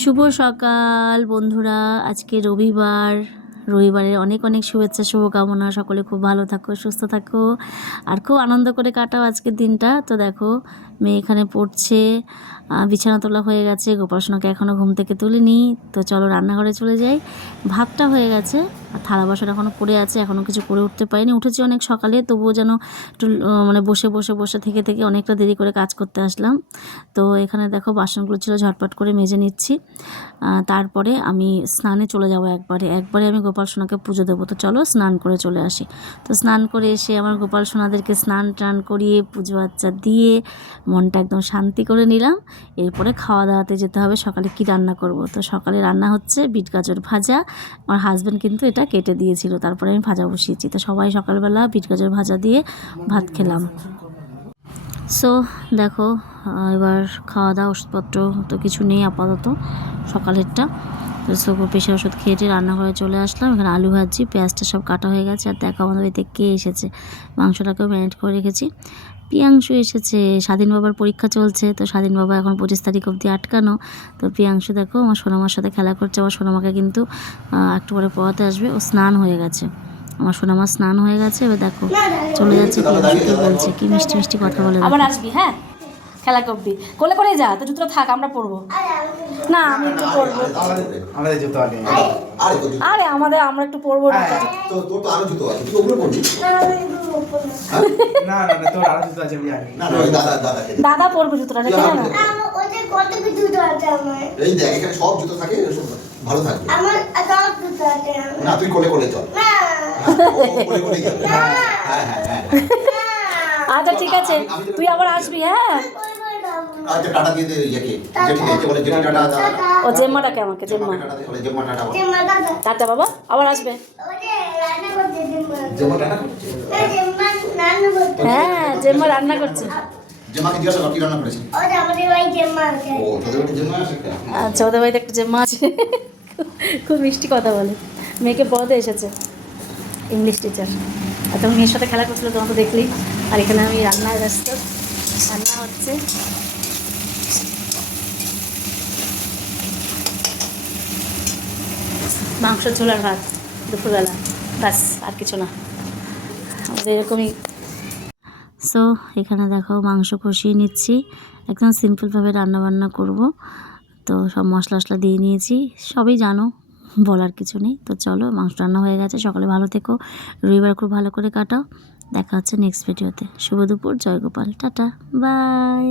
শুভ সকাল বন্ধুরা, আজকে রবিবারের অনেক অনেক শুভেচ্ছা শুভকামনা। সকলে খুব ভালো থাকো, সুস্থ থাকো আর খুব আনন্দ করে কাটাও আজকের দিনটা। তো দেখো মেয়ে এখানে পড়ছে, বিছানা তোলা হয়ে গেছে, গোপাল সোনাকে এখনও ঘুম থেকে তুলিনি। তো চলো রান্নাঘরে চলে যাই। ভাতটা হয়ে গেছে আর থালা বাসন এখনও পড়ে আছে, এখনও কিছু করে উঠতে পারিনি। উঠেছি অনেক সকালে, তবুও যেন একটু মানে বসে থেকে অনেকটা দেরি করে কাজ করতে আসলাম। তো এখানে দেখো বাসনগুলো ছিল, ঝটপট করে মেজে নিচ্ছি। তারপরে আমি স্নানে চলে যাব। একবারে আমি গোপাল সোনাকে পুজো দেবো। তো চলো স্নান করে চলে আসি। তো স্নান করে এসে আমার গোপাল সোনাদেরকে স্নান টান করিয়ে পুজো আচ্চা দিয়ে মনটা একদম শান্তি করে নিলাম। এরপরে খাওয়া দাওয়াতে যেতে হবে। সকালে কি রান্না করব? তো সকালে রান্না হচ্ছে বিট গাজর ভাজা। আমার হাজব্যান্ড কিন্তু এটা কেটে দিয়েছিল, তারপরে আমি ভাজা বসিয়েছি। তো সবাই সকালবেলা বিট গাজর ভাজা দিয়ে ভাত খেলাম। সো দেখো এবার খাওয়া দাওয়া, ওষুধপত্র তো কিছু নেই আপাতত সকালেরটা। তো প্রেশার ওষুধ খেয়ে রান্নাঘরে চলে আসলাম। এখানে আলু ভাজি, পেঁয়াজটা সব কাটা হয়ে গেছে। আর দেখো আমাদের বাড়িতে কে এসেছে, মাংসটাকেও ম্যারিনেট করে রেখেছি। প্রিয়াংশু এসেছে, স্বাধীন বাবার পরীক্ষা চলছে, তো স্বাধীন বাবা এখন 25 তারিখ অবধি আটকানো। তো প্রিয়াংশু দেখো আমার সোনামার সাথে খেলা করছে। আমার সোনামাকে কিন্তু একটু পরে পড়াতে আসবে। ও স্নান হয়ে গেছে, আমার সোনামা স্নান হয়ে গেছে। এবার দেখো চলে যাচ্ছে। প্রিয়াংশু বলছে কি মিষ্টি মিষ্টি কথা বলে, আবার আসবি। হ্যাঁ, খেলা করবি, কোলে করে যা, তো জুতো থাক, আমরা পরবো না, আমি একটু পরবো। আমাদের জুতো আগে, আরে আমরা একটু পরবো। তো তোর তো আরো জুতো আছে, তুই ওগুলো পরবি না? না না, তোর আরো জুতো আছে, আমি জানি। না না, ওই দাদা পরবো জুতোটা, দেখে না ওতে কত কি জুতো আছে আমার। এই দেখ এখানে সব জুতো থাকে, সব ভালো থাকবে। আমার সব জুতো আছে। না তুই কোলে কোলে চল। না কোলে কোলে চল। হ্যাঁ হ্যাঁ হ্যাঁ। আচ্ছা ঠিক আছে, তুই আবার আসবি। হ্যাঁ, আচ্ছা টাটা দিয়ে দে ইয়েকে, যেটি যে বলে যেটি টাটা দাদা। ও জেম্মাটাকে, আমাকে জেম্মা টাটা দিয়ে বলে জেম্মা টাটা বলে। জেম্মা দাদা টাটা বাবা, আবার আসবে। ওরে রান্না করতে জেম্মা। জেম্মা টাটা করছে। না জেম্মা রান্না করতে। হ্যাঁ, জেম্মা রান্না করছে। জেম্মাকে জিজ্ঞাসা কর কি রান্না করেছে। ওরে আমাদের ভাই জেম্মা আছে। ও তোদের বাড়িতে জেম্মা আছে? আচ্ছা, ওদের বাড়িতে একটা জেম্মা আছে, খুব মিষ্টি কথা বলে। মেয়েকে পড়াতে এসেছে, ইংলিশ টিচার। আর তখন মেয়ের সাথে খেলা করছিল, তোমাকে দেখলি। আর এখানে আমি রান্নায় ব্যস্ত, রান্না হচ্ছে। মাংস ঝোল আর ভাত দুপুরবেলা, ব্যাস, আর কিছু না। আমাদের এরকমই। সো এখানে দেখো মাংস কষিয়ে নিচ্ছি, একদম সিম্পলভাবে রান্নাবান্না করব। তো সব মশলা টশলা দিয়ে নিয়েছি, সবই জানো, বলার কিছু নেই। তো চলো মাংস রান্না হয়ে গেছে। সকালে ভালো থেকো, রবিবার খুব ভালো করে কাটাও। দেখা হচ্ছে নেক্সট ভিডিওতে। শুভ দুপুর, জয় গোপাল, টাটা, বাই।